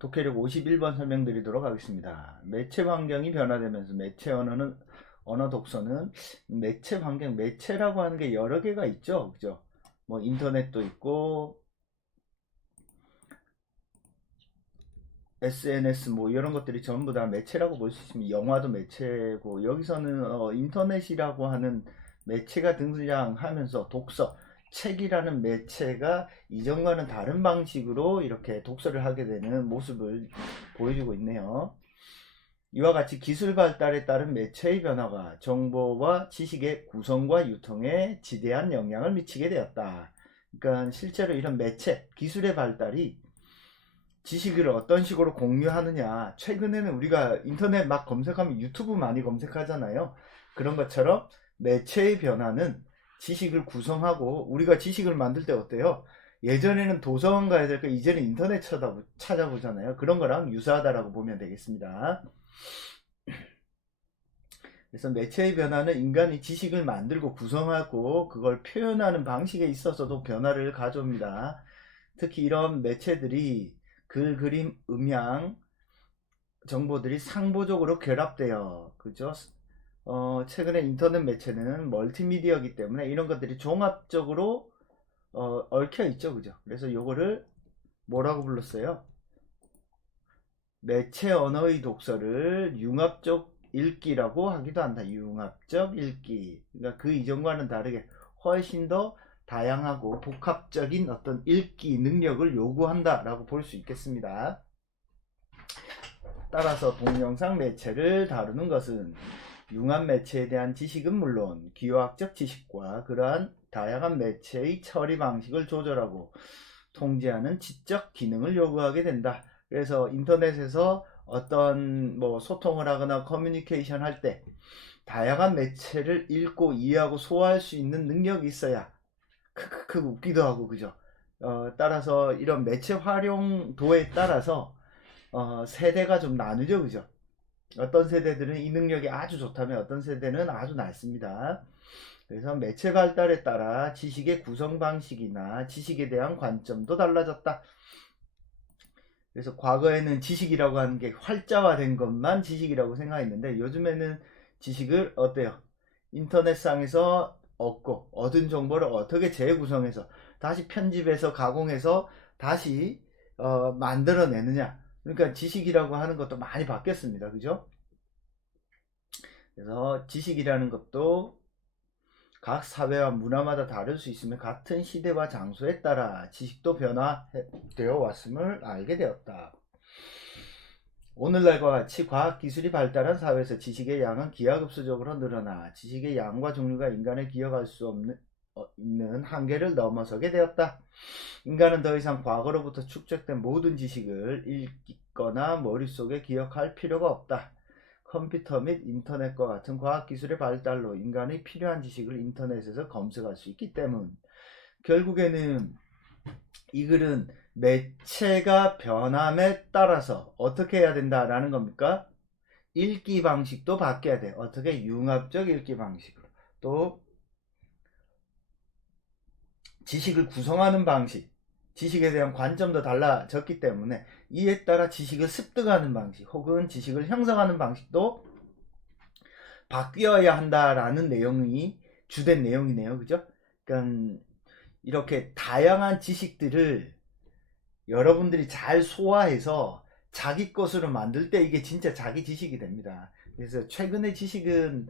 독해력 51번 설명드리도록 하겠습니다. 매체 환경이 변화되면서 매체 언어 독서는 매체 환경, 매체라고 하는 게 여러 개가 있죠. 그죠? 뭐 인터넷도 있고 SNS 뭐 이런 것들이 전부 다 매체라고 볼 수 있습니다. 영화도 매체고 여기서는 인터넷이라고 하는 매체가 등장하면서 독서, 책이라는 매체가 이전과는 다른 방식으로 이렇게 독서를 하게 되는 모습을 보여주고 있네요. 이와 같이 기술 발달에 따른 매체의 변화가 정보와 지식의 구성과 유통에 지대한 영향을 미치게 되었다. 그러니까 실제로 이런 매체, 기술의 발달이 지식을 어떤 식으로 공유하느냐. 최근에는 우리가 인터넷 막 검색하면 유튜브 많이 검색하잖아요. 그런 것처럼 매체의 변화는 지식을 구성하고 우리가 지식을 만들 때 어때요? 예전에는 도서관 가야 될 거 이제는 인터넷 찾아보잖아요. 그런 거랑 유사하다라고 보면 되겠습니다. 그래서 매체의 변화는 인간이 지식을 만들고 구성하고 그걸 표현하는 방식에 있어서도 변화를 가져옵니다. 특히 이런 매체들이 글, 그림, 음향 정보들이 상보적으로 결합되어 그죠? 최근에 인터넷 매체는 멀티미디어이기 때문에 이런 것들이 종합적으로 얽혀 있죠, 그죠? 그래서 요거를 뭐라고 불렀어요? 매체 언어의 독서를 융합적 읽기라고 하기도 한다. 융합적 읽기. 그러니까 그 이전과는 다르게 훨씬 더 다양하고 복합적인 어떤 읽기 능력을 요구한다라고 볼 수 있겠습니다. 따라서 동영상 매체를 다루는 것은 융합 매체에 대한 지식은 물론 기호학적 지식과 그러한 다양한 매체의 처리 방식을 조절하고 통제하는 지적 기능을 요구하게 된다. 그래서 인터넷에서 어떤 뭐 소통을 하거나 커뮤니케이션 할 때 다양한 매체를 읽고 이해하고 소화할 수 있는 능력이 있어야 크크크 웃기도 하고 그죠. 따라서 이런 매체 활용도에 따라서 세대가 좀 나누죠, 그죠? 어떤 세대들은 이 능력이 아주 좋다면 어떤 세대는 아주 낮습니다. 그래서 매체 발달에 따라 지식의 구성 방식이나 지식에 대한 관점도 달라졌다. 그래서 과거에는 지식이라고 하는 게 활자화된 것만 지식이라고 생각했는데 요즘에는 지식을 어때요? 인터넷상에서 얻은 정보를 어떻게 재구성해서 다시 편집해서 가공해서 다시 만들어내느냐. 그러니까 지식이라고 하는 것도 많이 바뀌었습니다. 그죠? 그래서 지식이라는 것도 각 사회와 문화마다 다를 수 있으며 같은 시대와 장소에 따라 지식도 변화되어 왔음을 알게 되었다. 오늘날과 같이 과학기술이 발달한 사회에서 지식의 양은 기하급수적으로 늘어나 지식의 양과 종류가 인간의 기억할 수 없는 있는 한계를 넘어서게 되었다. 인간은 더 이상 과거로부터 축적된 모든 지식을 읽거나 머릿속에 기억할 필요가 없다. 컴퓨터 및 인터넷과 같은 과학기술의 발달로 인간이 필요한 지식을 인터넷에서 검색할 수 있기 때문 결국에는 이 글은 매체가 변함에 따라서 어떻게 해야 된다라는 겁니까? 읽기 방식도 바뀌어야 돼. 어떻게? 융합적 읽기 방식으로. 또 지식을 구성하는 방식, 지식에 대한 관점도 달라졌기 때문에 이에 따라 지식을 습득하는 방식 혹은 지식을 형성하는 방식도 바뀌어야 한다라는 내용이 주된 내용이네요. 그죠? 그러니까 이렇게 다양한 지식들을 여러분들이 잘 소화해서 자기 것으로 만들 때 이게 진짜 자기 지식이 됩니다. 그래서 최근의 지식은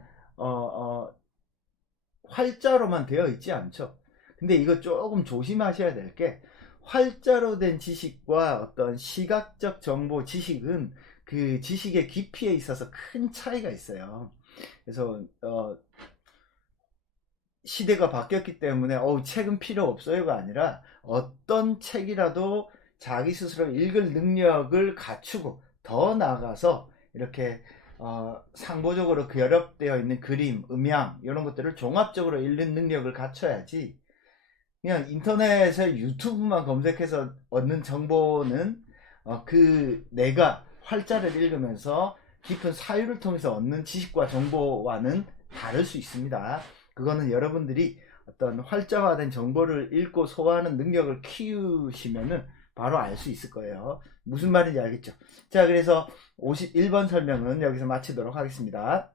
활자로만 되어 있지 않죠. 근데 이거 조금 조심하셔야 될 게 활자로 된 지식과 어떤 시각적 정보 지식은 그 지식의 깊이에 있어서 큰 차이가 있어요. 그래서 시대가 바뀌었기 때문에 책은 필요 없어요가 아니라 어떤 책이라도 자기 스스로 읽을 능력을 갖추고 더 나아가서 이렇게 상보적으로 결합되어 있는 그림, 음향 이런 것들을 종합적으로 읽는 능력을 갖춰야지 그냥 인터넷에 유튜브만 검색해서 얻는 정보는 그 내가 활자를 읽으면서 깊은 사유를 통해서 얻는 지식과 정보와는 다를 수 있습니다. 그거는 여러분들이 어떤 활자화된 정보를 읽고 소화하는 능력을 키우시면은 바로 알 수 있을 거예요. 무슨 말인지 알겠죠? 자, 그래서 51번 설명은 여기서 마치도록 하겠습니다.